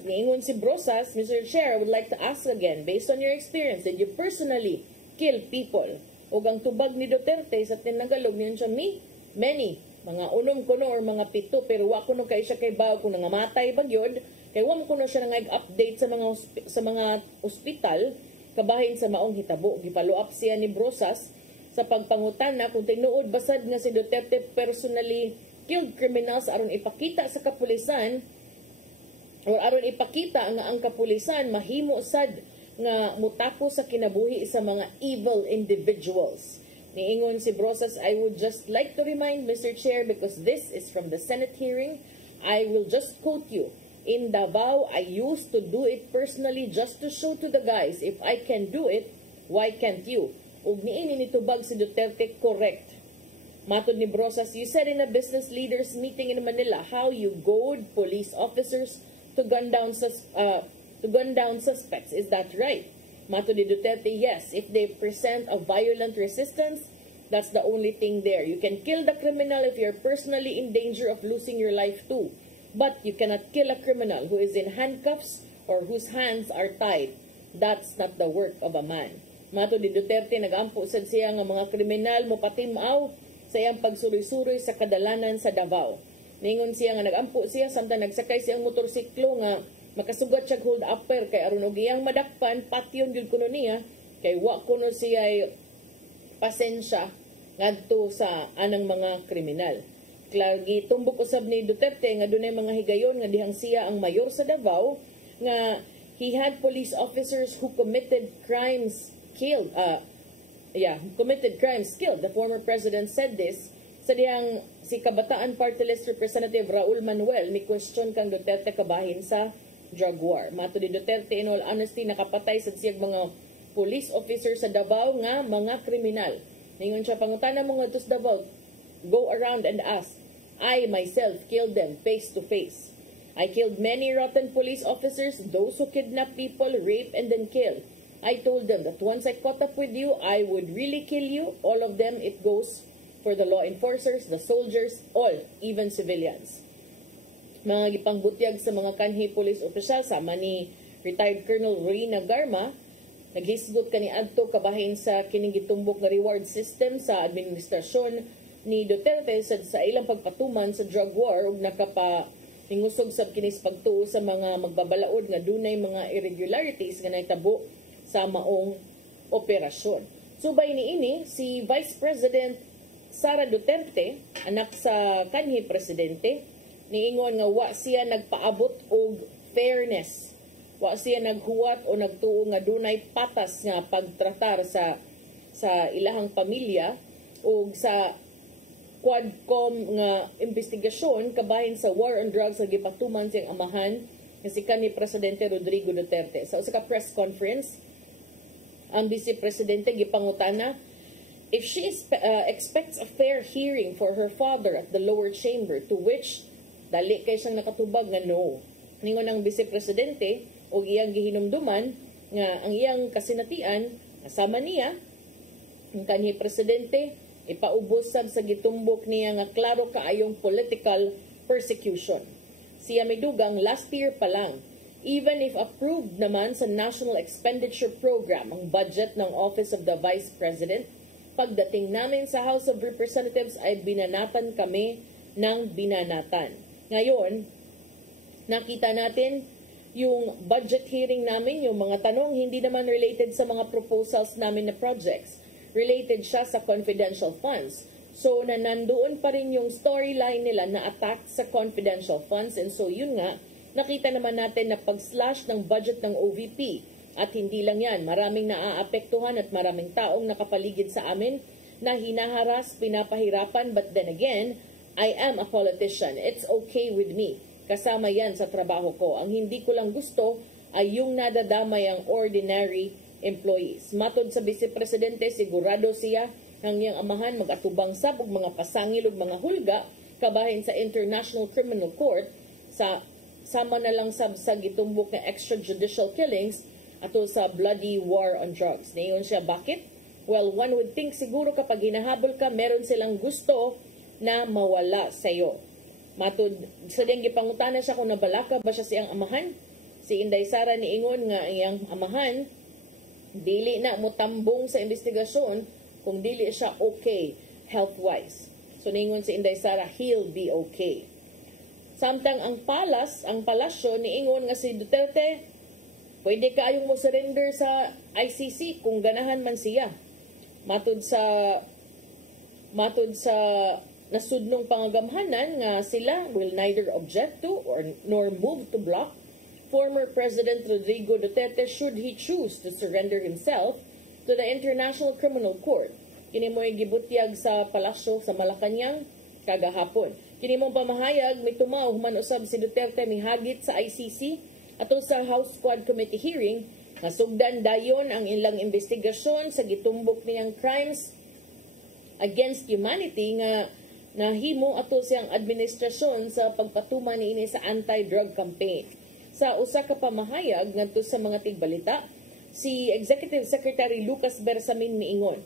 Niingon si Brosas, Mr. Chair, I would like to ask again, based on your experience, did you personally kill people? O ang tubag ni Duterte sa tinagalog niyon siya, many, mga unom kuno or mga 7, pero wa kuno kay siya kay baw kung nangamatay bagyod, kay wa mo kuno siya nag-update sa mga ospital, kabahin sa maong hitabo. Gipalo up siya ni Brosas sa pagpangutan na kung tinuod basad nga si Duterte personally killed criminals aron ipakita sa kapulisan or aron ipakita nga ang kapulisan mahimo sad nga mutapo sa kinabuhi sa mga evil individuals. Niingon si Brosas, I would just like to remind Mr. Chair, because this is from the Senate hearing, I will just quote you. In Davao, I used to do it personally just to show to the guys, if I can do it, why can't you? Ug niini nitubag si Duterte, correct. Matod ni Brosas, you said in a business leaders meeting in Manila how you goad police officers to gun down suspects. Is that right? Matod ni Duterte, yes. If they present a violent resistance, that's the only thing there. You can kill the criminal if you're personally in danger of losing your life too. But you cannot kill a criminal who is in handcuffs or whose hands are tied. That's not the work of a man. Matod ni Duterte, nagampo sad siya nga mga kriminal mo patimaw sa iyang pagsuroy-suroy sa kadalanan sa Davao. Ningon siya nga nagampo siya samtang nagsakay siyang motorsiklo nga makasugat siya hold upper kay aron og iyang madakpan patyon gyud kuno niya kay wa kuno siya pasensya ngadto sa anang mga kriminal. Klagi tumbok usab ni Duterte nga dunay mga higayon nga dihang siya ang mayor sa Davao nga he had police officers who committed crimes killed. Committed crimes killed. The former president said this sa diyang si Kabataan Party List Representative Raul Manuel ni question kang Duterte kabahin sa drug war. Mato ni Duterte, in all honesty, nakapatay sa siyang mga police officers sa Davao nga mga kriminal. Ningon siya, pangutana mo nga sa Davao, go around and ask I myself killed them face to face. I killed many rotten police officers, those who kidnap people, rape, and then kill. I told them that once I caught up with you, I would really kill you. All of them, it goes for the law enforcers, the soldiers, all, even civilians. Mga gipangbutyag sa mga kanhi police official, sama ni retired Colonel Rina Garma, naghisgot kani adto kabahin sa kining gitumbok nga reward system sa administrasyon ni Duterte sa ilang pagpatuman sa drug war ug nakapahingusog sab kini sa pagtuo sa mga magbabalaod nga dunay mga irregularities nga nahitabo sa maong operasyon. Subay niini si Vice President Sara Duterte, anak sa kanhi presidente, niingon nga wa siya nagpaabot og fairness. Wa siya naghuwat o nagtuo nga dunay patas nga pagtratar sa ilahang pamilya o sa Quadcom nga investigasyon kabahin sa war on drugs nga gipatuman siyang amahan nga si kanhi Presidente Rodrigo Duterte. Sa usa ka press conference, ang Vice Presidente gipangutana if she expects a fair hearing for her father at the lower chamber, to which dali kay siyang nakatubag nga no. Ningon ang Vice Presidente o iyang gihinumduman nga ang iyang kasinatian kasama niya ang kanhi presidente ipaubos sa gitumbok niya nga klaro kaayong political persecution. Siya midugang last year pa lang, even if approved naman sa National Expenditure Program ang budget ng Office of the Vice President, pagdating namin sa House of Representatives ay binanatan kami ng binanatan. Ngayon, nakita natin yung budget hearing namin, yung mga tanong hindi naman related sa mga proposals namin na projects. Related siya sa confidential funds. So, nandoon pa rin yung storyline nila na attack sa confidential funds. And so, yun nga, nakita naman natin na pag-slash ng budget ng OVP. At hindi lang yan, maraming naaapektuhan at maraming taong nakapaligid sa amin na hinaharas, pinapahirapan. But then again, I am a politician. It's okay with me. Kasama yan sa trabaho ko. Ang hindi ko lang gusto ay yung nadadamay ang ordinary employees. Matod sa Vice Presidente, sigurado siya ang iyang amahan mag-atubang sab og mga pasangil ug mga hulga kabahin sa International Criminal Court sa sama na lang sab sa gitumbok na extrajudicial killings ato sa bloody war on drugs. Nayon siya, bakit? Well, one would think siguro kapag hinahabol ka, meron silang gusto na mawala sa iyo. Matod sa diyang gipangutana siya kung nabalaka ba siya siyang amahan. Si Inday Sara niingon nga iyang amahan dili na mutambong sa investigasyon kung dili siya okay health-wise. So niingon si Inday Sara, he'll be okay. Samtang ang palasyo niingon nga si Duterte, pwede kayong mo surrender sa ICC kung ganahan man siya. Matod sa nasudnong pangagamhanan nga sila will neither object to nor move to block former President Rodrigo Duterte should he choose to surrender himself to the International Criminal Court. Kini mo'y gibutyag sa palasyo sa Malacanang kagahapon. Kini mong pamahayag mitumaw human usab si Duterte mihagit sa ICC ato sa House Squad Committee hearing nga sugdan dayon ang ilang investigasyon sa gitumbok niyang crimes against humanity nga nahimo ato siyang administrasyon sa pagpatuman niini sa anti-drug campaign. Sa usa ka pamahayag ngadto sa mga tigbalita, si Executive Secretary Lucas Bersamin miingon,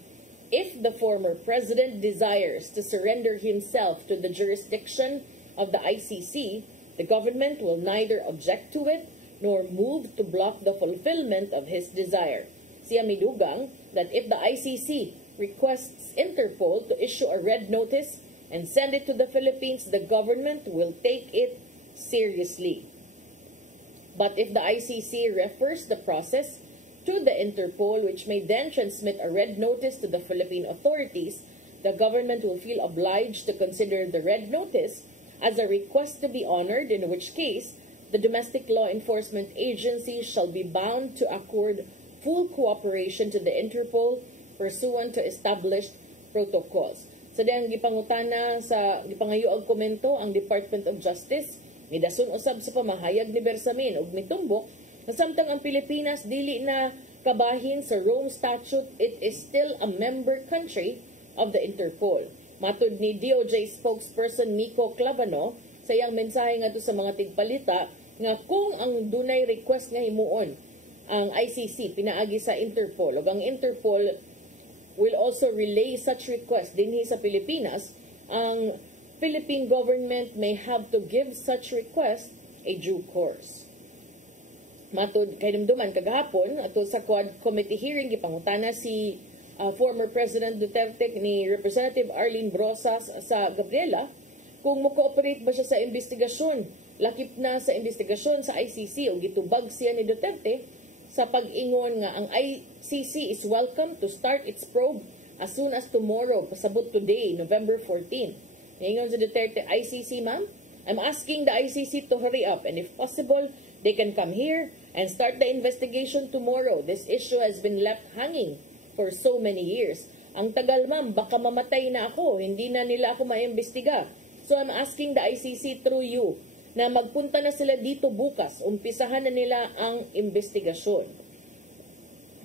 if the former president desires to surrender himself to the jurisdiction of the ICC, the government will neither object to it nor move to block the fulfillment of his desire. Siya midugang that if the ICC requests Interpol to issue a red notice and send it to the Philippines, the government will take it seriously. But if the ICC refers the process to the Interpol, which may then transmit a red notice to the Philippine authorities, the government will feel obliged to consider the red notice as a request to be honored, in which case the domestic law enforcement agency shall be bound to accord full cooperation to the Interpol pursuant to established protocols. Sa diyang gipangutana sa gipangayo ang komento ang Department of Justice, midason usab sa pamahayag ni Bersamin ug mitumbok na samtang ang Pilipinas dili na kabahin sa Rome Statute, it is still a member country of the Interpol. Matud ni DOJ spokesperson Miko Clavano sa iyang mensahe ngadto sa mga tigpalita nga kung ang dunay request nga himuon ang ICC pinaagi sa Interpol ug ang Interpol will also relay such request dinhi sa Pilipinas, ang Philippine government may have to give such request a due course. Matud kay dumduman kagahapon ato sa Quad Committee hearing gipangutana si former President Duterte ni Representative Arlene Brosas sa Gabriela kung mo-cooperate ba siya sa investigasyon. Lakip na sa investigasyon sa ICC o gitubag siya ni Duterte sa pag-ingon nga ang ICC is welcome to start its probe as soon as tomorrow, pasabot today, November 14. Ngayon sa Duterte, ICC ma'am, I'm asking the ICC to hurry up and if possible, they can come here and start the investigation tomorrow. This issue has been left hanging for so many years. Ang tagal ma'am, baka mamatay na ako, hindi na nila ako maimbestiga. So I'm asking the ICC through you na magpunta na sila dito bukas, umpisahan na nila ang investigasyon.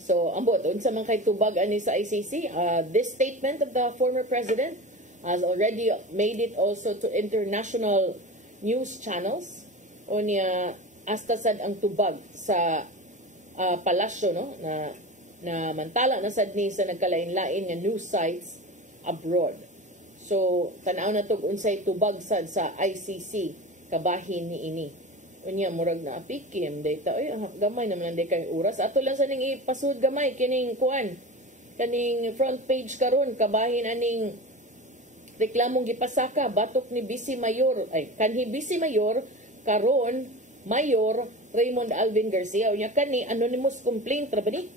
So, ambot, unsa man kay tubag ani sa ICC, this statement of the former president has already made it also to international news channels. Unya, hasta sad ang tubag sa palasyo, no? Na mantala na sad ni sa nagkalain-lain nga news sites abroad. So, tanaw na tog unsay tubag sad sa ICC kabahin ni ini. Unya murag na apikim data ay gamay naman day kay oras. Ato lang sa ning ipasud gamay kining kuan. Kaning front page karon kabahin aning reklamong gipasaka batok ni Vice Mayor ay kanhi Vice Mayor karon Mayor Raymond Alvin Garcia. Unya kani anonymous complaint ra ba ni?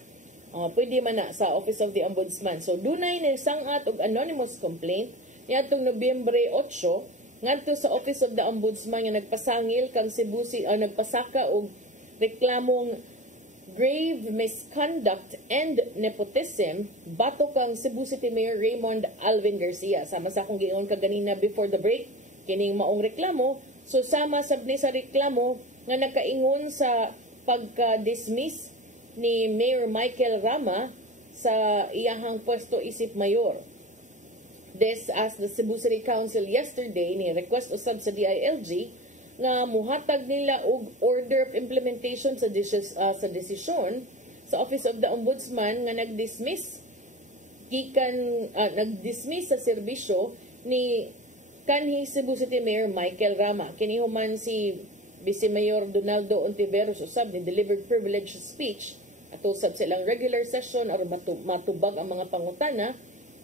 Pwede man na sa Office of the Ombudsman. So dunay ni sangat og anonymous complaint niadtong Nobyembre 8 ngadto sa Office of the Ombudsman nga nagpasangil kang Cebu nagpasaka og reklamong grave misconduct and nepotism batok kang Cebu City Mayor Raymond Alvin Garcia. Sama sa akong giingon kaganina before the break kining maong reklamo. So sama sabni sa reklamo nga nakaingon sa pagka-dismiss ni Mayor Michael Rama sa iyahang pwesto isip mayor. This as the Cebu City Council yesterday ni request usab sa DILG nga muhatag nila og order of implementation sa desisyon sa Office of the Ombudsman nga nagdismiss sa serbisyo ni kanhi Cebu City Mayor Michael Rama. Kini human si Vice Mayor Donaldo Ontiveros usab ni delivered privileged speech ato sa silang regular session or matubag ang mga pangutana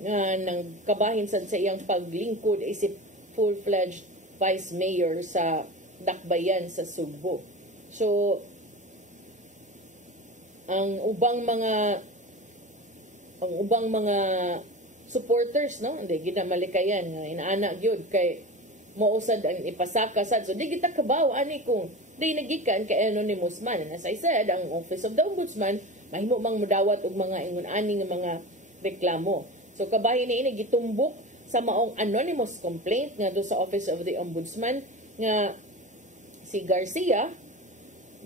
nga nang kabahin sa iyang paglingkod isip full-fledged vice mayor sa Dakbayan sa Sugbo. So ang ubang mga supporters no hindi ginamalikayan nga inaana gyud kay mousad ang ipasaka sad. So di kita kabaw ani kung di nagikan kay anonymous man. And as I said, ang Office of the Ombudsman mahimo mang mudawat og mga ingon-ani nga mga reklamo. So kabahin ni ini gitumbok sa maong anonymous complaint nga do sa Office of the Ombudsman nga si Garcia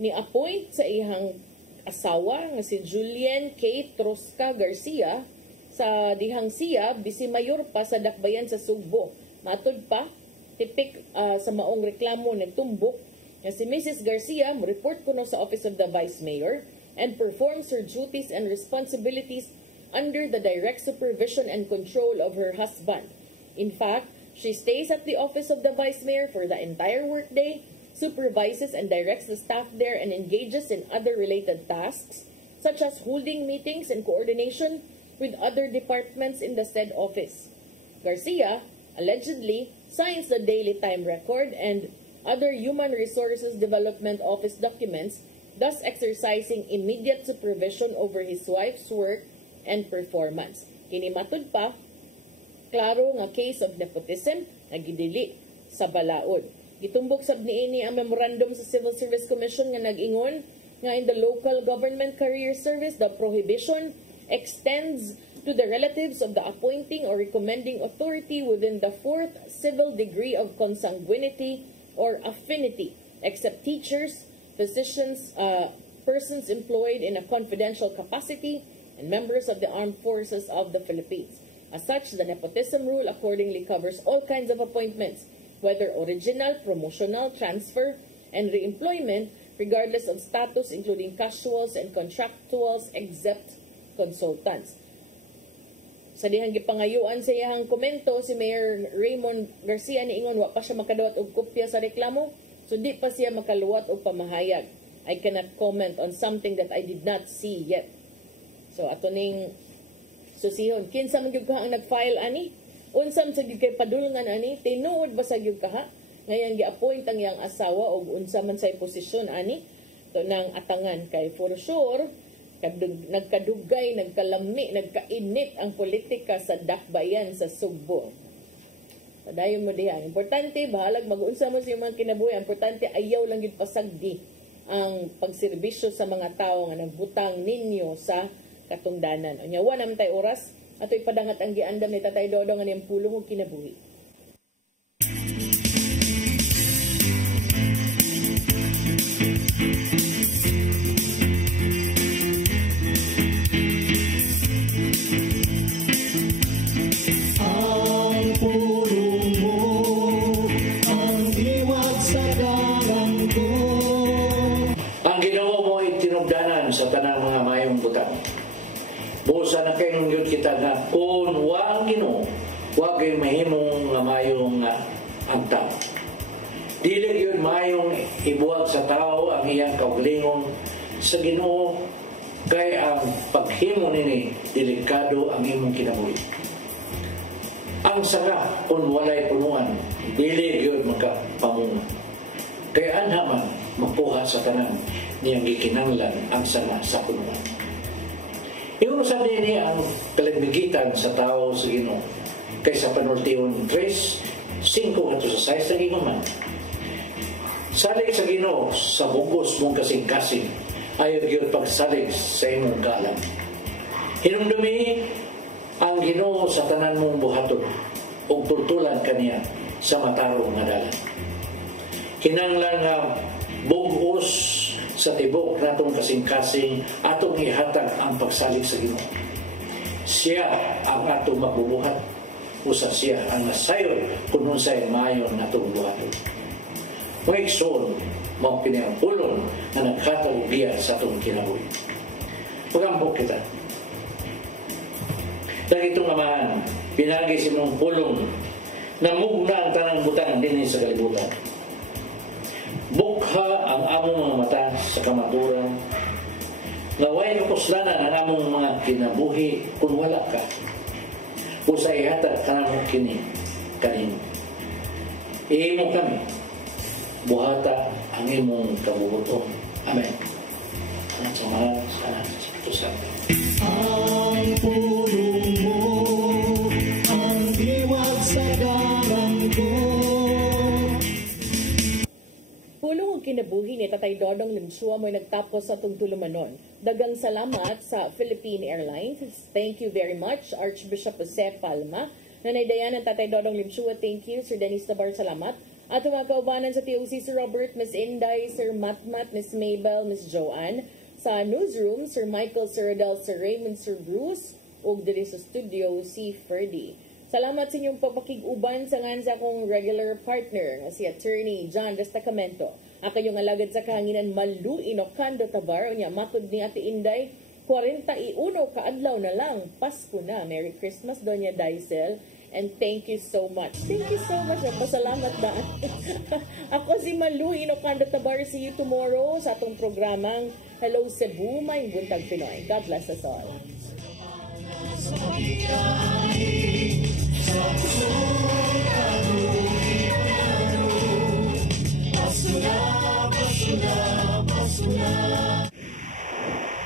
ni appoint sa ihang asawa nga si Julian K. Trosca Garcia sa dihang siya Vice Mayor pa sa Dakbayan sa Sugbo. Matud pa tipik sa maong reklamo nagtumbok nga si Mrs. Garcia mo report kuno sa Office of the Vice Mayor and performs her duties and responsibilities under the direct supervision and control of her husband. In fact, she stays at the office of the Vice Mayor for the entire workday, supervises and directs the staff there, and engages in other related tasks, such as holding meetings and coordination with other departments in the said office. Garcia allegedly signs the daily time record and other Human Resources Development Office documents, thus exercising immediate supervision over his wife's work and performance. Kini matud pa, klaro nga case of nepotism na gidili sa balaod. Gitumbok sab niini ang memorandum sa Civil Service Commission nga nag-ingon nga in the Local Government Career Service, the prohibition extends to the relatives of the appointing or recommending authority within the 4th civil degree of consanguinity or affinity, except teachers, physicians, persons employed in a confidential capacity, and members of the Armed Forces of the Philippines. As such, the nepotism rule accordingly covers all kinds of appointments, whether original, promotional, transfer, and reemployment, regardless of status, including casuals and contractuals, except consultants. Sa dihang gipangayuan sa iyang komento, si Mayor Raymond Garcia niingon wa pa siya makadawat og kopya sa reklamo, so di pa siya makaluwat og pamahayag. I cannot comment on something that I did not see yet. So ato ning susihon, kinsa man gyud ka ang nag-file ani? Unsam sa gyud kay padulngan ani? Tinuod ba sa gyud ka? Ngayon gi-appoint ang iyang asawa og unsa man say posisyon ani? To nang atangan kay for sure nagkadugay, nagkalami, nagkainit ang politika sa dakbayan sa Sugbo. Padayon mo diha. Importante, bahalag mag-unsa mo sa mga kinabuhi. Importante, ayaw lang yung pasagdi ang pagserbisyo sa mga tao nga nagbutang ninyo sa katungdanan. Anyawa naman tayo oras, ato ipadangat ang giandam ni Tatay Dodong nga niyang pulong o kinabuhi. Sa tanang mga mayong butang. Busa na kayong yun kita na kung waang Ginoo, wag kayong mahimong nga mayong agtang. Dili yun mayong ibuwag sa tao ang iyang kaugalingon sa Ginoo, kay ang paghimo nini delikado ang imong kinabuhi. Ang sanga kung walay punuan, dili yun magkapamunga. Kaya anhaman makuha sa tanan niyang gikinanglan ang sana sa punuan. Iurusan din ang kalagmigitan sa tao sa Ginoo kaysa panultiyon 3:5 ato sa 6 na giguman. Salig sa Ginoo sa bugos mong kasing-kasing ayaw gyud pagsalig sa imong kalam. Hinumdumi ang Ginoo sa tanan mong buhaton ug tultulan kaniya sa matarong nga dalan. Kinanglan nga bugos sa tibok natong kasing-kasing atong ihatag ang pagsalig sa Ginoo. Siya ang atong mabubuhat, usa siya ang nasayon kung unsay mayon natong buhaton. Mga igsoon, mao kini ang pulong na naghatag biya sa atong kinabuhi. Pagambok kita. Dagitong amahan, pinagi si mong pulong na mugna ang tanang butang din sa kalibutan. Bukha ang among mga mata sa kamaturan, ngaway kapuslanan ang among mga kinabuhi kung wala ka. Usay hatag kanamo kini kanino. Iimo kami, buhata ang imong kabubuton. Amen. At sa mahal sa Espiritu Santo. Ang pulong mo, ang diwag sa dalang ko. Pulong og kinabuhi ni Tatay Dodong Limsua mo'y nagtapos sa atong tulumanon. Dagang salamat sa Philippine Airlines. Thank you very much, Archbishop Jose Palma. Nanay Dayan ng Tatay Dodong Limsua, thank you. Sir Dennis Tabar, salamat. At mga kaubanan sa TOC, Sir Robert, Miss Inday, Sir Matmat, Miss Mabel, Miss Joanne. Sa newsroom, Sir Michael, Sir Adel, Sir Raymond, Sir Bruce, ug diri sa studio, si Ferdy. Salamat sa inyong papakig-uban sa ngan sa akong regular partner, si Attorney John Destacamento. Ang kanyong alagad sa kahanginan Malu Inocando Tabar, unya matod ni Ate Inday, 41 kaadlaw na lang, Pasko na. Merry Christmas, Doña Daisel. And thank you so much. Thank you so much. Pasalamat ba? Ako si Malu Inocando Tabar. See you tomorrow sa atong programang Hello Cebu, may buntag Pinoy. God bless us all. Basura, basura, basura.